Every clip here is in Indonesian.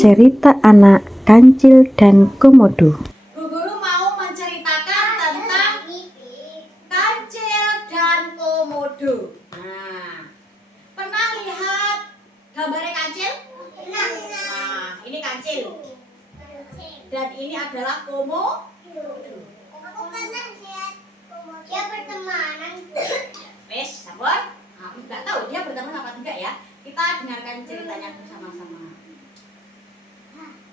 Cerita anak Kancil dan Komodo. Bu Guru mau menceritakan tentang Kancil dan Komodo. Nah, pernah lihat gambarnya kancil? Nah, ini kancil. Dan ini adalah komodo. Aku pernah lihat dia bertemanan. Wes, sabar. Aku nggak tahu dia berteman apa tidak ya. Kita dengarkan ceritanya bersama-sama.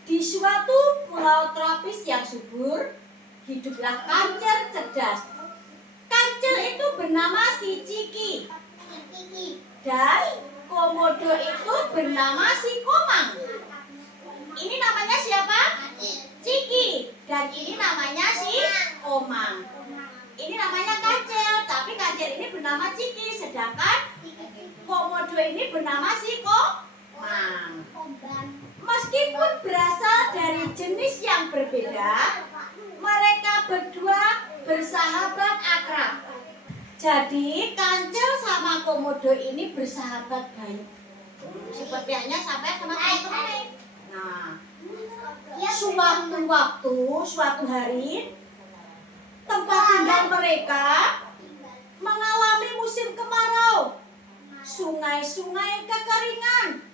Di suatu pulau tropis yang subur, hiduplah kancil cerdas. Kancil itu bernama si Ciki. Dan komodo itu bernama si Komang. Ini namanya siapa? Ciki. Dan ini namanya si Komang. Ini namanya kancil, tapi kancil ini bernama Ciki, sedangkan komodo ini bernama si Komang. Meskipun berasal dari jenis yang berbeda, mereka berdua bersahabat akrab. Jadi kancil sama komodo ini bersahabat baik. Seperti hanya sampai sama teman-teman. Nah, suatu hari tempat tinggal mereka mengalami musim kemarau. Sungai-sungai kekeringan.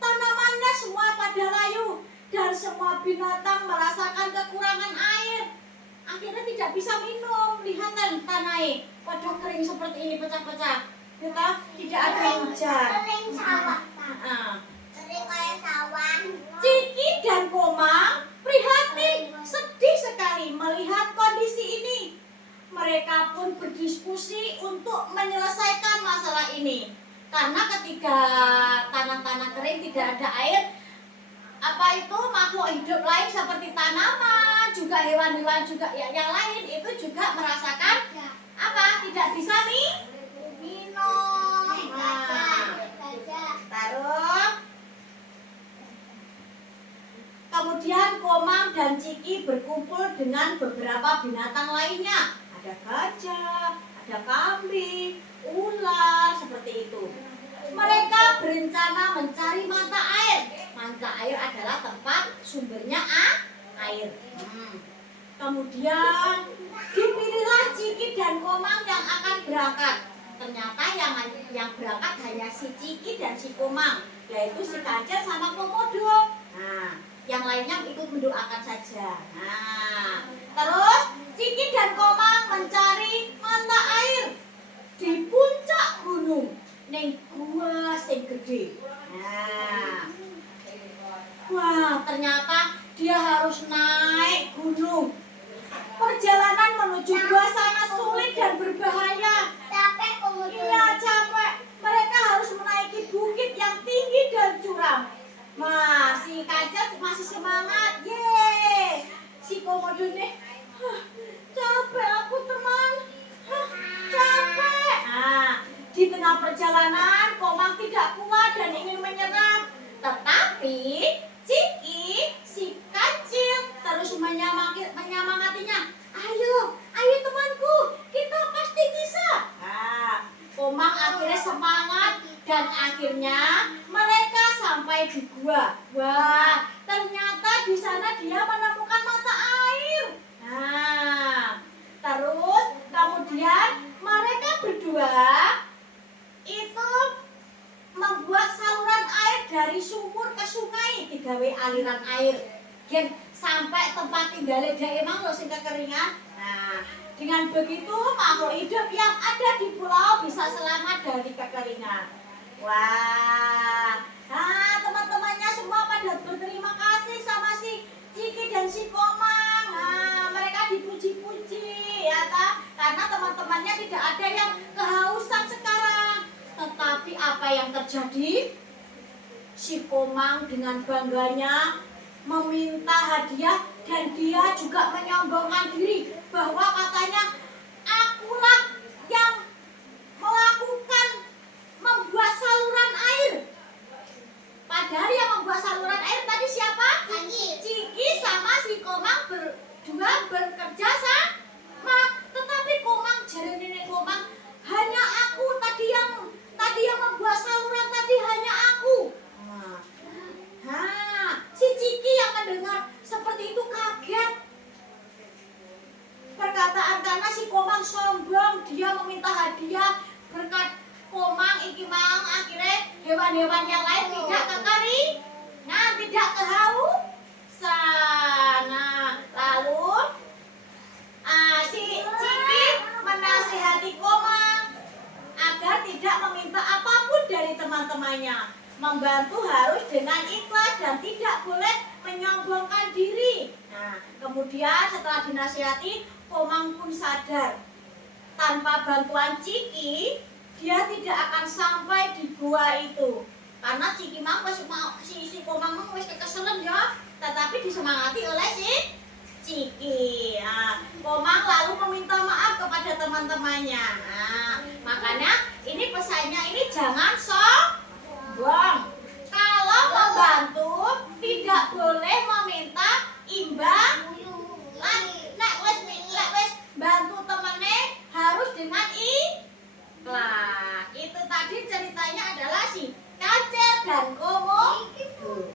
Tanamannya semua pada layu dan semua binatang merasakan kekurangan air. Akhirnya tidak bisa minum. Lihat kan tanahnya pada kering seperti ini, pecah-pecah. Kita tidak ada hujan. Ciki dan Komang prihatin, sedih sekali melihat kondisi ini. Mereka pun berdiskusi untuk menyelesaikan masalah ini. Karena ketika tanah-tanah kering tidak ada air, makhluk hidup lain seperti tanaman, juga hewan-hewan juga yang lain itu juga merasakan tidak bisa minum. Taruh. Kemudian Komang dan Ciki berkumpul dengan beberapa binatang lainnya. Ada gajah, ada kambing, ular, seperti itu. Mereka berencana mencari mata air. Mata air adalah tempat sumbernya air. Kemudian dipilihlah Ciki dan Komang yang akan berangkat. Ternyata yang berangkat hanya si Ciki dan si Komang, yaitu si kancil sama komodo. Nah, yang lainnya ikut mendoakan saja. Nah, terus Ciki dan Komang mencari mata air di puncak gunung ning gua sing gede. Nah, wah, ternyata dia harus naik gunung. Perjalanan menuju gua sangat sulit dan berbahaya. Capek komodo. Iya, capek. Mereka harus menaiki bukit yang tinggi dan curam. Nah, si kancil masih semangat. Yeay. Si komodo nih, capek aku teman. Capek. Nah, di tengah perjalanan Komang tidak kuat dan ingin menyerah. Tetapi Ciki, si kancil, terus menyemangatinya. Ayo temanku, kita pasti bisa. Nah, Komang akhirnya semangat dan akhirnya mereka sampai di gua. Wah, ternyata di sana dia menemukan mata air. Nah, terus kemudian mereka berdua itu membuat saluran air dari sumur ke sungai, digawe aliran air. Gen sampai tempat tinggalnya dia emang lo sing kekeringan. Nah, dengan begitu makhluk hidup yang ada di pulau bisa selamat dari kekeringan. Wah, nah teman-temannya semua pada berterima kasih sama si Ciki dan si Komang. Nah, mereka dipuji-puji ya karena teman-temannya tidak ada yang kehausan sekarang. Tetapi apa yang terjadi? Si Komang dengan bangganya meminta hadiah dan dia juga menyombongkan diri bahwa katanya akulah yang melakukan membuat saluran air. Padahal yang membuat saluran air tadi siapa? Ciki sama si Komang berdua bekerja sama. Tetapi Komang, jari nenek Komang, hanya aku tadi yang membuat saluran tadi hanya aku. Nah, si Ciki meminta hadiah berkat Komang iki mang, akhirnya hewan-hewan yang lain tidak kekari, nah tidak kehausan. Lalu si Ciki menasihati Komang agar tidak meminta apapun dari teman-temannya. Membantu harus dengan ikhlas dan tidak boleh menyombongkan diri. Nah, kemudian setelah dinasihati, Komang pun sadar tanpa bantuan Ciki dia tidak akan sampai di gua itu. Karena Ciki mang wis mau si Komang mang wis kekeselen ya, tetapi disemangati oleh si Ciki. Nah, Komang lalu meminta maaf kepada teman-temannya. Nah, makanya ini pesannya ini jangan sombong. Kalau membantu tidak boleh meminta imbang. Nek wis bantu temennya harus dengan ikhlas. Itu tadi ceritanya adalah si Kancil dan